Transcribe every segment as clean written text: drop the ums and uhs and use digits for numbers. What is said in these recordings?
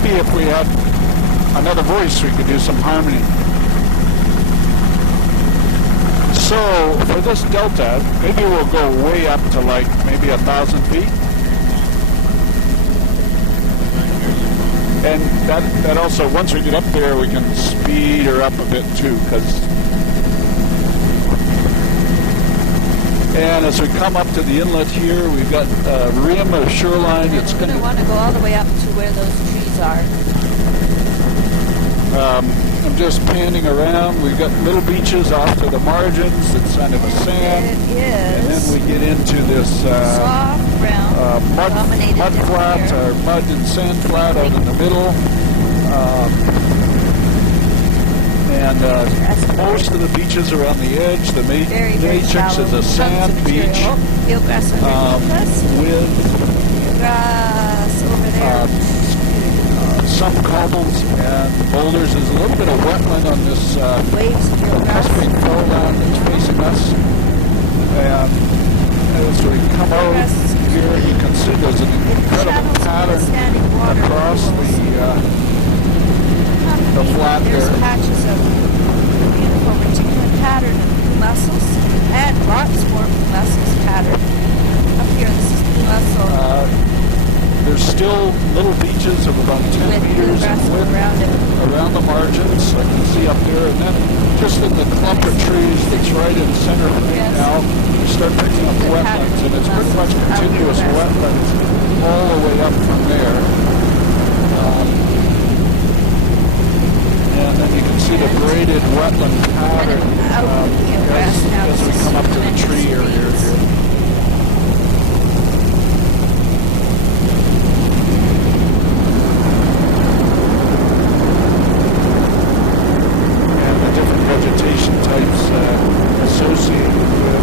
maybe if we had another voice, we could do some harmony. So for this delta, maybe we'll go way up to like maybe 1,000 feet. And that also, once we get up there, we can speed her up a bit too, and as we come up to the inlet here, we've got a rim of shoreline. It's going to want to go all the way up to where those trees are. I'm just panning around. We've got little beaches off to the margins. It's kind of a sand. It is. And then we get into this soft, brown, mud flat, or mud and sand flat out in the middle. And most of the beaches are on the edge. The matrix is a sand beach with grass over there. Some cobbles and boulders. There's a little bit of wetland on this Caspian Flowland that's facing us. And as we come out here, you can see there's an incredible pattern across the flat there. There's patches of beautiful reticulate pattern of blue mussels and lots more blue mussels pattern. Up here, this is blue mussel. There's still little beaches of about 10 meters in width around the margins. I can see up there, and then just in the clump of trees that's right in the center right now, you start picking up wetlands, and it's pretty much continuous wetlands all the way up from there. And then you can see the braided wetland pattern as we come up to the tree area here. Vegetation types associated with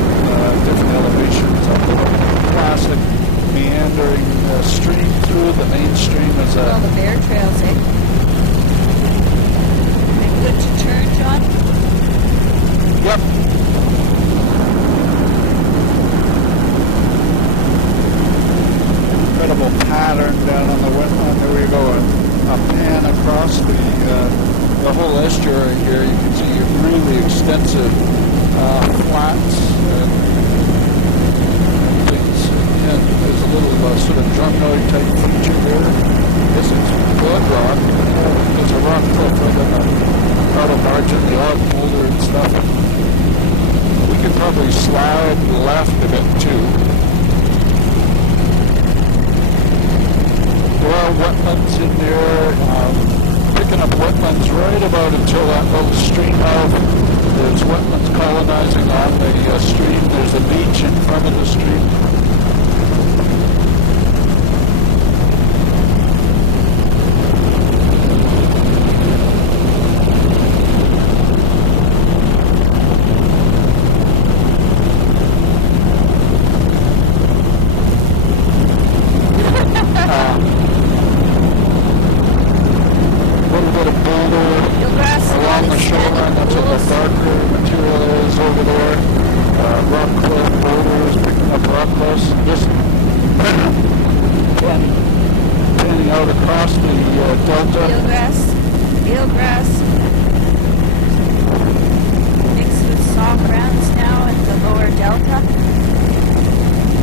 different elevations. A little classic meandering stream through the main stream is all the bear trails, eh? And good to turn, John? Yep. Incredible pattern down on the wetland. There we go. A pan across the whole estuary here. You can see really extensive flats and things. And there's a little sort of drumnoid type feature there. This is bedrock. There's a rock cliff right on the outer margin, the odd boulder and stuff. We could probably slide left a bit too. There are wetlands in there. Picking up wetlands right about until that little stream mouth. There's wetlands colonizing on the stream. There's a beach in front of the stream. Eelgrass mixed with soft grounds now at the lower delta.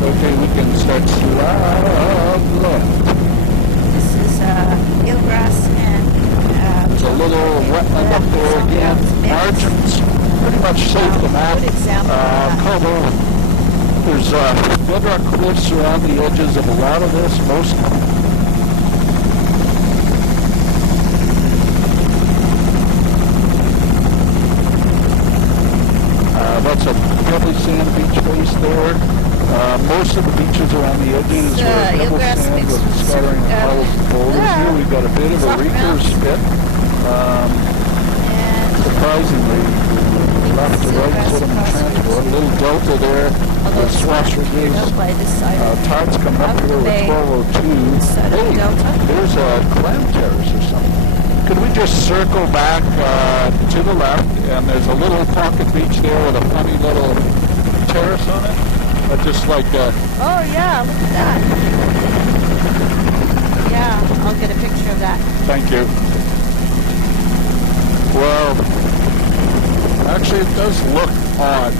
Okay, we can start slide left. This is eelgrass and there's a little wetland up there again. Margins pretty much safe to map. Cover. There's bedrock cliffs around the edges of a lot of this, most of them. That's a pebbly sand beach face there. Most of the beaches are on the edges where pebble sand with scattering of pebbles and boulders. Here we've got a bit of a reefer spit. Surprisingly, left to right sediment transport. A little delta there with swash reviews. Tides coming up here with 1202. Hey, there's a clam terrace or something. Could we just circle back to the left, and there's a little pocket beach there with a funny little terrace on it? Just like oh yeah, look at that. Yeah, I'll get a picture of that. Thank you. Well, actually it does look odd.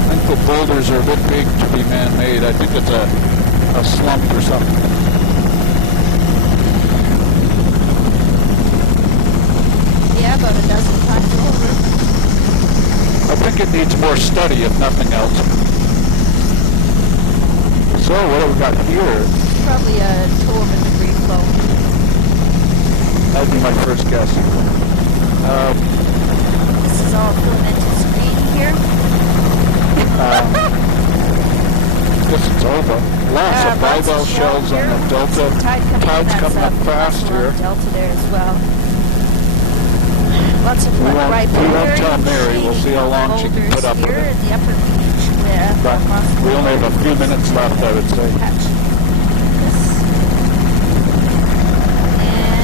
I think the boulders are a bit big to be man-made. I think it's a slump or something. Yeah, about a dozen times over. I think it needs more study, if nothing else. So, what have we got here? Probably a toe of a debris flow. That'd be my first guess. This is all filamentous green here. Guess it's over. Lots of bivalve shells on the delta. Tide's coming up fast here. Delta there as well. Lots of We won't tell Mary. We'll see how long she can put up with it. In the upper beach, But we only have a few minutes left, I would say. And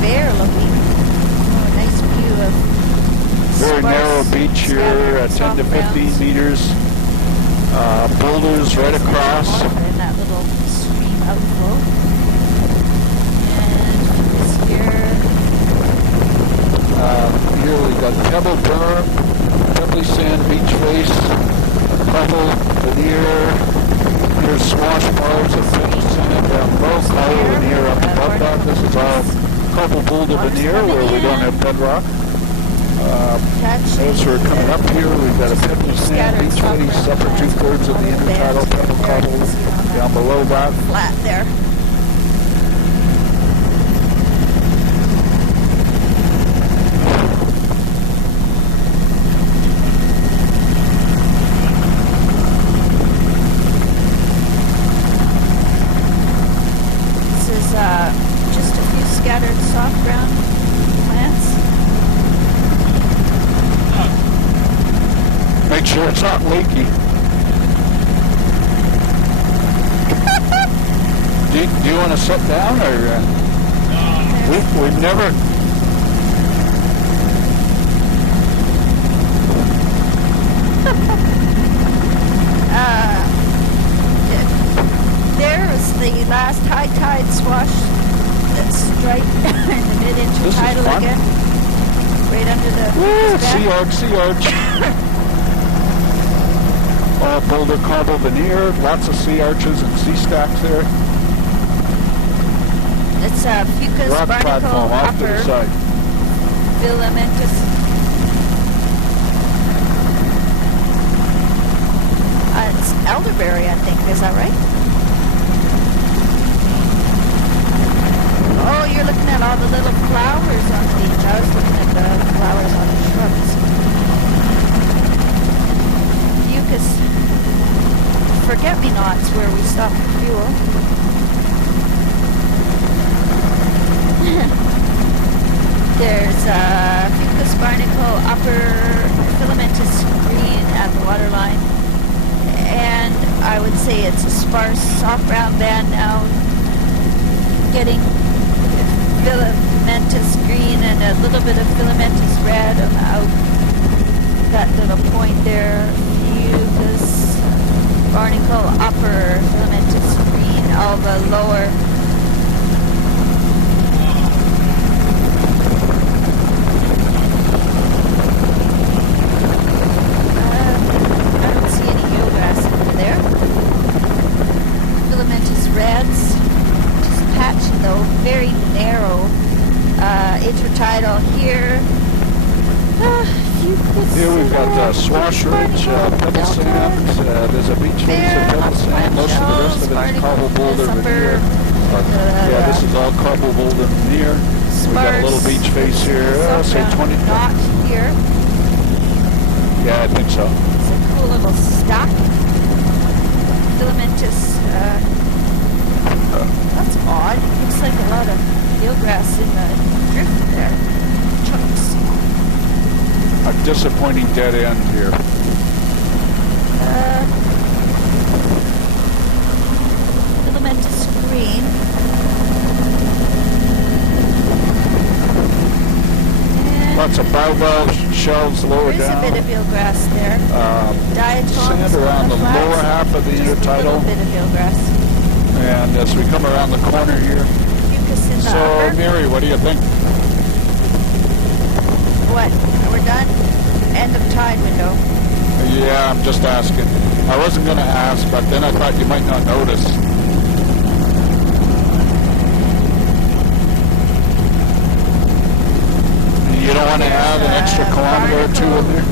bare looking. Oh, a nice view of very narrow beach here at 10 to 15 meters. Boulders right across. And that little stream outflow. And this here. Here we got pebble berm, pebbly sand beach face, pebble veneer. Here's swash bars of pebble sand down below, cobble veneer up above that. This is all cobble boulder veneer where we don't have bedrock. As we're coming up here, we've got a pebbly sand beach face, upper 2/3 of the intertidal pebble cobble down below that. Flat there. Just a few scattered soft ground plants. Make sure it's not leaky. do you want to sit down or? We've never. There's the last high tide swash that's right in the mid-intertidal again. Right under the sea arch. All boulder cobble veneer, lots of sea arches and sea stacks there. It's a Fucus rock barnacle platform off to the upper side. filamentous. It's elderberry, I think. Is that right? Oh, you're looking at all the little flowers on the beach. I was looking at the flowers on the shrubs. Fucus forget-me-nots where we stop for fuel. There's Fucus barnacle upper filamentous green at the waterline. And I would say it's a sparse soft brown band now, getting filamentous green and a little bit of filamentous red out that little point there. Fucus barnacle upper filamentous green, all the lower. Reds, just patchy though, very narrow intertidal here. Here we've got swash ridge, pebble sand, there's a beach face of pebble sand, most of the rest of it is cobble boulder veneer. Yeah, this is all cobble boulder veneer. We've got a little beach face here, say 20. Not here. Yeah, I think so. It's a cool little stock. Filamentous. That's odd. Looks like a lot of eelgrass in the drift there. Chunks. A disappointing dead end here. Filamentous green. Lots of bivalve shells lower down. There's a bit of eelgrass there. Diatoms sand around the lower half of the intertidal. A little bit of eelgrass. And as we come around the corner here, Fucus in the so upper. Mary, what do you think? What? We're done? End of tide window. Yeah, I'm just asking. I wasn't going to ask, but then I thought you might not notice. You don't want to add an extra kilometer or two in there?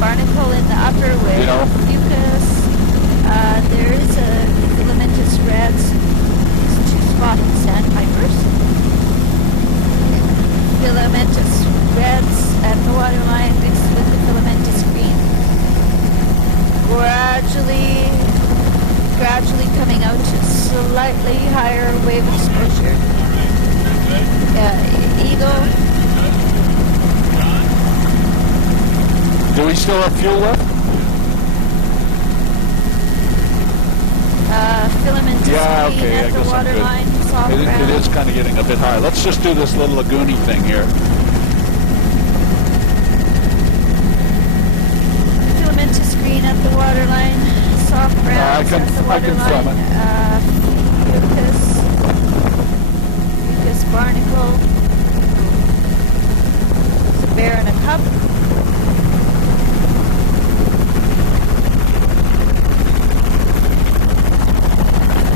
Barnacle in the upper with You know? Fucus. There is a filamentous reds, two spotted sandpipers. Filamentous reds at the waterline mixed with the filamentous green. Gradually coming out to slightly higher wave exposure. Eagle. Do we still have fuel left? Filamentous Yeah, green okay, I at the guess I'm good. waterline, soft It ground. is kind of getting a bit high. Let's just do this little lagoony thing here. Filamentous green at the waterline, soft brown at the I can waterline. film Fucus barnacle. It's a bear in a cup.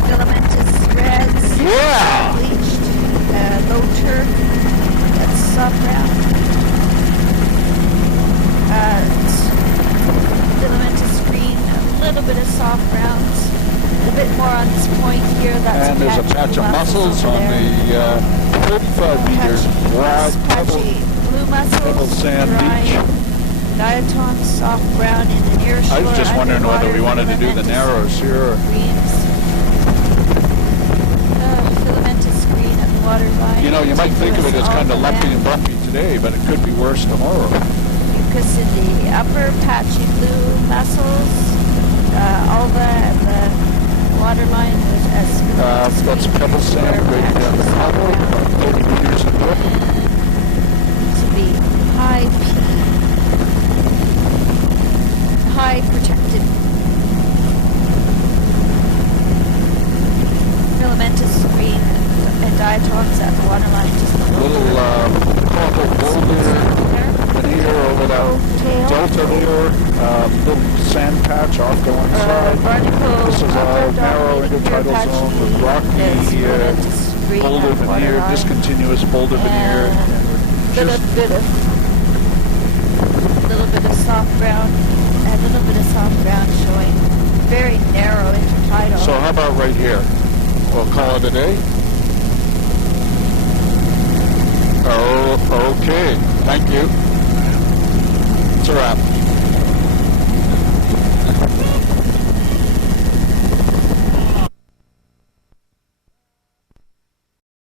Filamentous reds. Yeah! Bleached. Low turf. That's soft brown. Filamentous green, a little bit of soft browns, a bit more on this point here. That's And there's a patch of mussels on the 35 meters wide patchy blue mussels, pebble sand dry beach. diatoms, soft brown in the near shore. I was just wondering whether we wanted to do the narrows here. Or Greens. Filamentous green at the waterline. you know, you might think of it as kind of lumpy and bumpy today, but it could be worse tomorrow. Fucus in the upper, patchy blue mussels, alga at the waterline with That's pebble sand grading down the pebble, about 30 meters in width. to be high protected filamentous green and diatoms at the waterline. Just a Little cobble boulder veneer over that tail. delta there, little sand patch off to one side. Barnacle, This is all narrow intertidal zone with rocky boulder veneer, discontinuous boulder veneer. Little bit of soft brown, a little bit of soft brown showing. Very narrow intertidal. So how about right here? We'll call it a day. Oh, okay. Thank you. It's a wrap.